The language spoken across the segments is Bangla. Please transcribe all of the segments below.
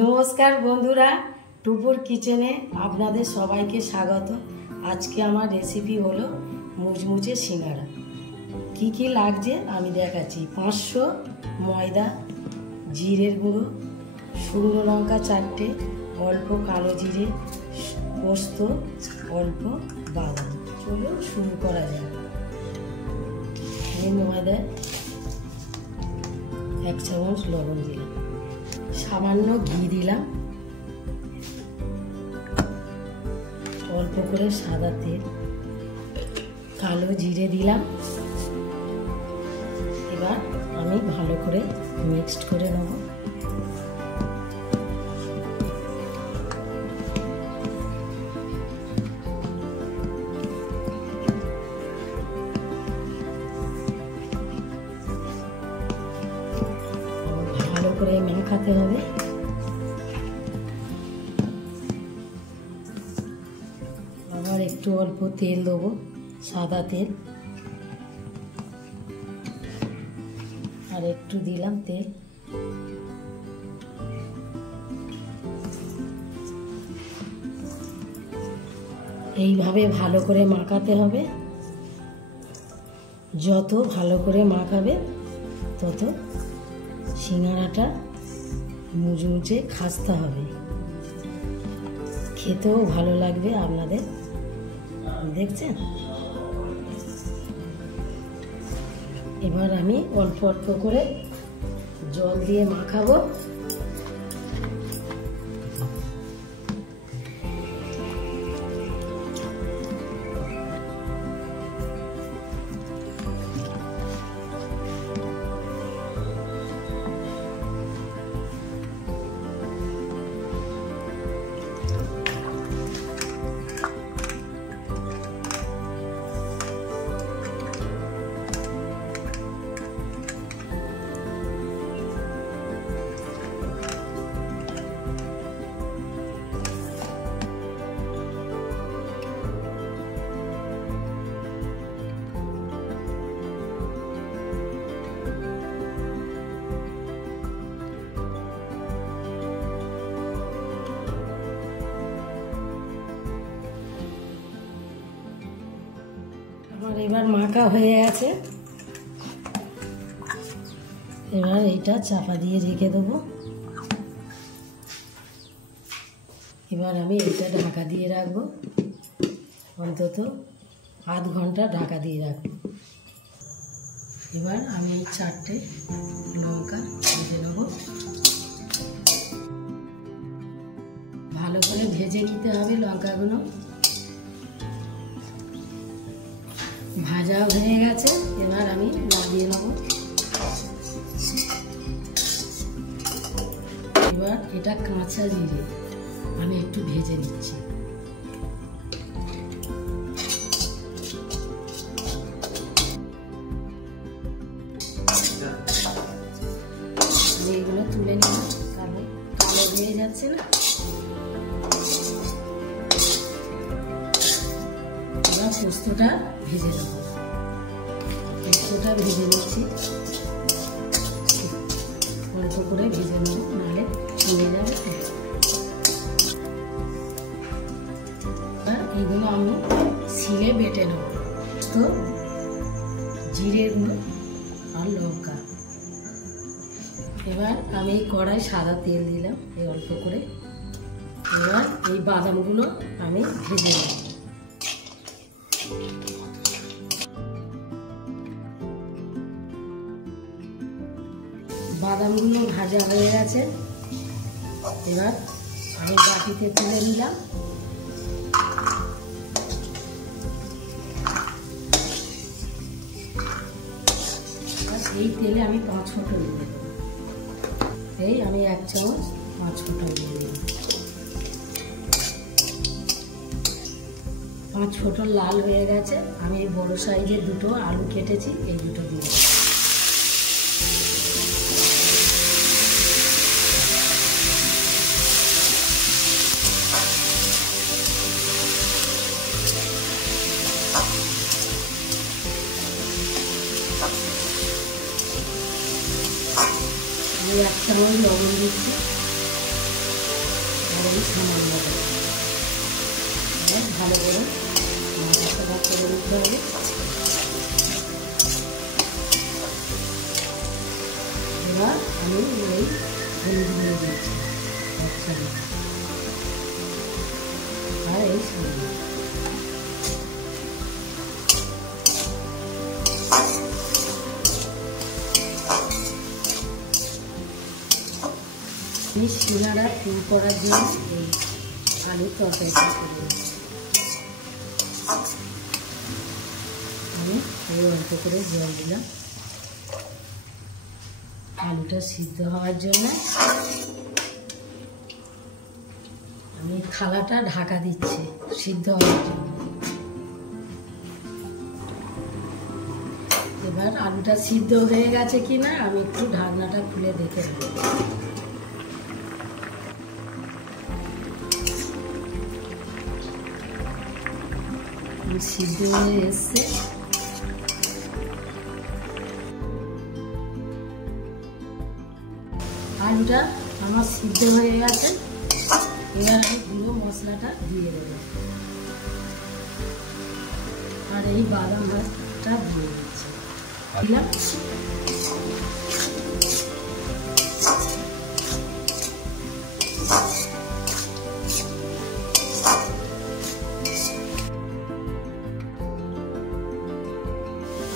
নমস্কার বন্ধুরা, টুপুর কিচেনে আপনাদের সবাইকে স্বাগত। আজকে আমার রেসিপি হলো মুচমুচে সিঙ্গারা। কি কি লাগছে আমি দেখাচ্ছি। 500 ময়দা, জিরের গুঁড়ো, শুকনো লঙ্কা 4টে, অল্প কালো জিরে, পোস্ত, অল্প বাদাম। চলো শুরু করা যাক। এই ময়দায় 1 চামচ লবণ দিলাম, সামান্য ঘি দিলাম, অল্প করে সাদা তেল, কালো জিরে দিলাম। এবার আমি ভালো করে মিক্সড করে নেব। ভালো করে মাখাতে হবে। আবার একটু অল্প তেল দেবো, সাদা তেল, আর একটু দিলাম তেল। এইভাবে ভালো করে মাখাতে হবে। যত ভালো করে মাখাবে তত সিঙ্গারাটা মুচমুচে খাস্তা হবে, খেতেও ভালো লাগবে আপনাদের। দেখছেন? এবার আমি অল্প অল্প করে জল দিয়ে মাখাবো। এবার মাখা হয়ে গেছে। এবার এইটা চাপা দিয়ে রেখে দেবো। এবার আমি এটা ঢাকা দিয়ে রাখবো, অন্তত আধ ঘন্টা ঢাকা দিয়ে রাখবো। এবার আমি এই 4টে লঙ্কা ভেজে নেব। ভালো করে ভেজে নিতে হবে লঙ্কাগুলো। ভাজা হয়ে গেছে, এবার আমি নামিয়ে নেব। এবার এটা কাঁচা জিরে আমি একটু ভেজে নিচ্ছি। এগুলো তুলে নিলাম, কারণ কালো হয়ে যাচ্ছে না। পোস্তটা ভেজে নেব। পোস্তটা ভেজে নিচ্ছি, অল্প করে ভেজে নেব, নাহলে পুড়ে যাবে। এইগুলো আমি শিলে বেটে নেব। তো জিরে গুঁড়ো আর লঙ্কা। এবার আমি এই কড়াই সাদা তেল দিলাম, এই অল্প করে। এবার এই বাদামগুলো আমি ভেজে নেব। বাদামগুলো ভাজা হয়ে গেছে। এবার আমি বাটিতে তুলে নিলাম। এই তেলে আমি 5 ফোঁটা দিয়ে দেবো। এই আমি 1 চামচ 5 ফোঁটা দিয়ে দিলাম। 5 ফোঁটা লাল হয়ে গেছে। আমি এই বড় সাইজের 2টো আলু কেটেছি, এই 2টো দিয়ে দেবো। আমি 1 চামচ লবণ দিচ্ছি। এই সামান্য ভালো করে নাড়াচাড়া করে নিতে হবে। এবার আমি এই হলুদ দিয়ে দিয়েছি আর এই সামান্য এই শিরাটা ফুল করার জন্য এই আলুর তরকারিটা করে দিচ্ছি। আমি এই অল্প করে জল দিলাম আলুটা সিদ্ধ হওয়ার জন্য। আমি থালাটা ঢাকা দিচ্ছি সিদ্ধ হওয়ার জন্য। এবার আলুটা সিদ্ধ হয়ে গেছে কিনা আমি একটু ঢাকনাটা খুলে দেখে নেব। সিদ্ধ হয়ে এসছে। আলুটা আমার সিদ্ধ হয়ে গেছে। এবার আমি গুঁড়ো মশলাটা দিয়ে দেবো আর এই বাদাম ভাতটা দিয়ে দিচ্ছি। দিলাম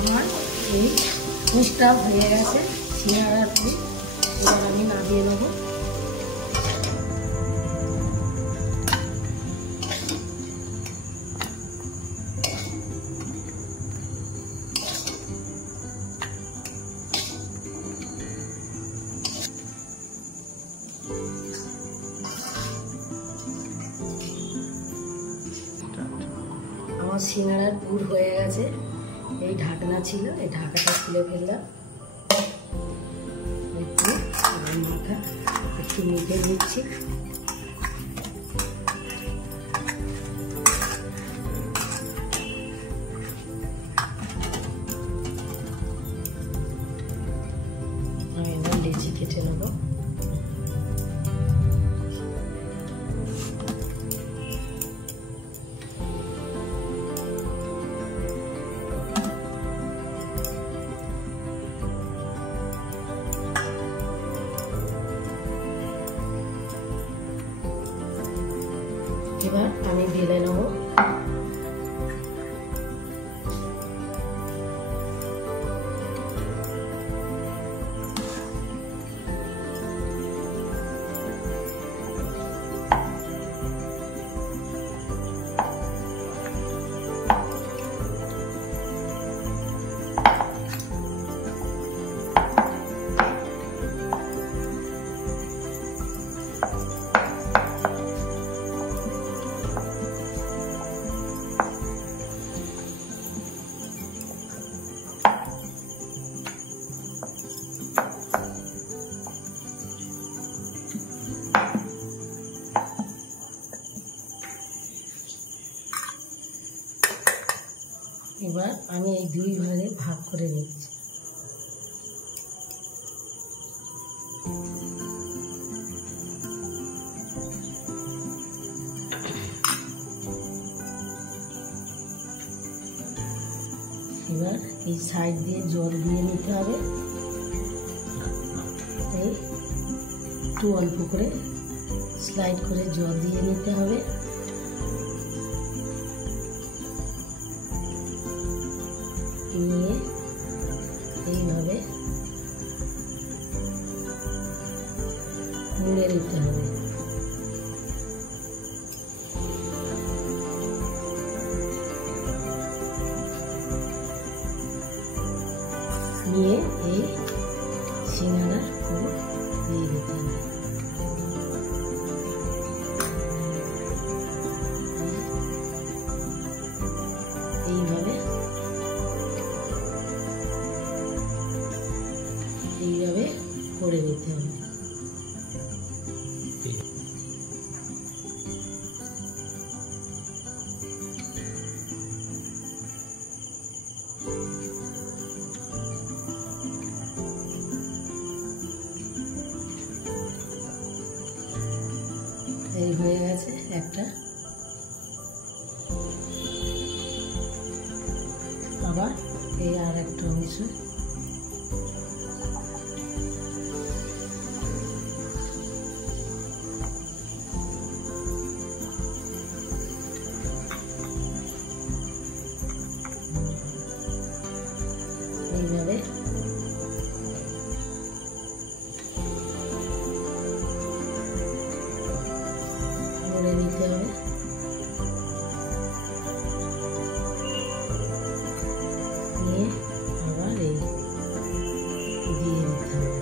আমার এই পুরটা হয়ে গেছে সিঙ্গাড়ার পুর। এবার আমি নামিয়ে নেব। আমার সিঙ্গাড়ার পুর হয়ে গেছে। এই ঢাকনা ছিল, এই ঢাকাটা খুলে ফেললাম। একটু মাখা একটু মেখে নিচ্ছি। আমি এবার লেচি কেটে নেব। এবার আমি বেলে নেব। এবার আমি এই দুই ভাগে ভাগ করে নিচ্ছি। এবার এই সাইড দিয়ে জল দিয়ে নিতে হবে। এই একটু অল্প করে স্লাইড করে জল দিয়ে নিতে হবে। নিয়ে এইভাবে মুড়ে নিতে হবে। নিয়ে এই সিঙ্গাড়ার পুর দিয়ে দিতে হবে। এইভাবে করে নিতে হবে। এই হয়ে গেছে একটা, আবার এই আর একটা অংশ। এইভাবে করে নিতে হবে। নিয়ে আবার এই দিয়ে দিতে হবে।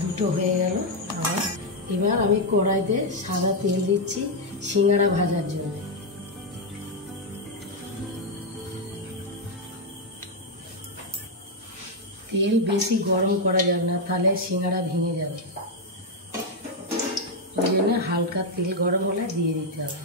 দুটো হয়ে গেল আমার। এবার আমি কড়াইতে সাদা তেল দিচ্ছি সিঙ্গাড়া ভাজার জন্য। তেল বেশি গরম করা যাবে না, তাহলে সিঙ্গাড়া ভেঙে যাবে। ওই জন্য হালকা তেল গরম হলে দিয়ে দিতে হবে।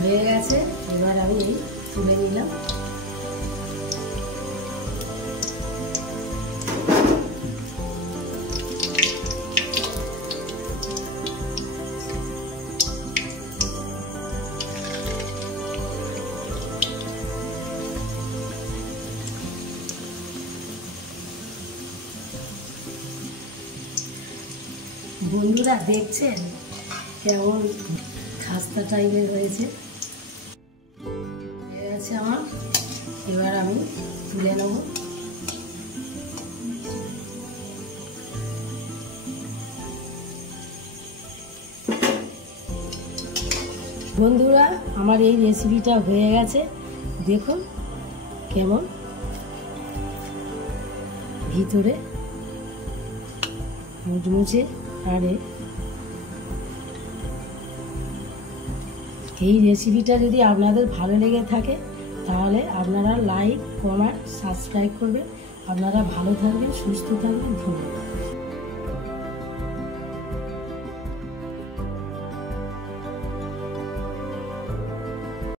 হয়ে গেছে, এবার আমি তুলে নিলাম। বন্ধুরা দেখছেন কেমন খাস্তা টাইপের হয়েছে। আমার এবার আমি তুলে নেব। বন্ধুরা আমার এই রেসিপিটা হয়ে গেছে, দেখুন কেমন ভিতরে মুচমুচে। আর এই রেসিপিটা যদি আপনাদের ভালো লেগে থাকে তাহলে আপনারা লাইক, কমেন্ট, সাবস্ক্রাইব করবেন। আপনারা ভালো থাকবেন, সুস্থ থাকবেন। ধন্যবাদ।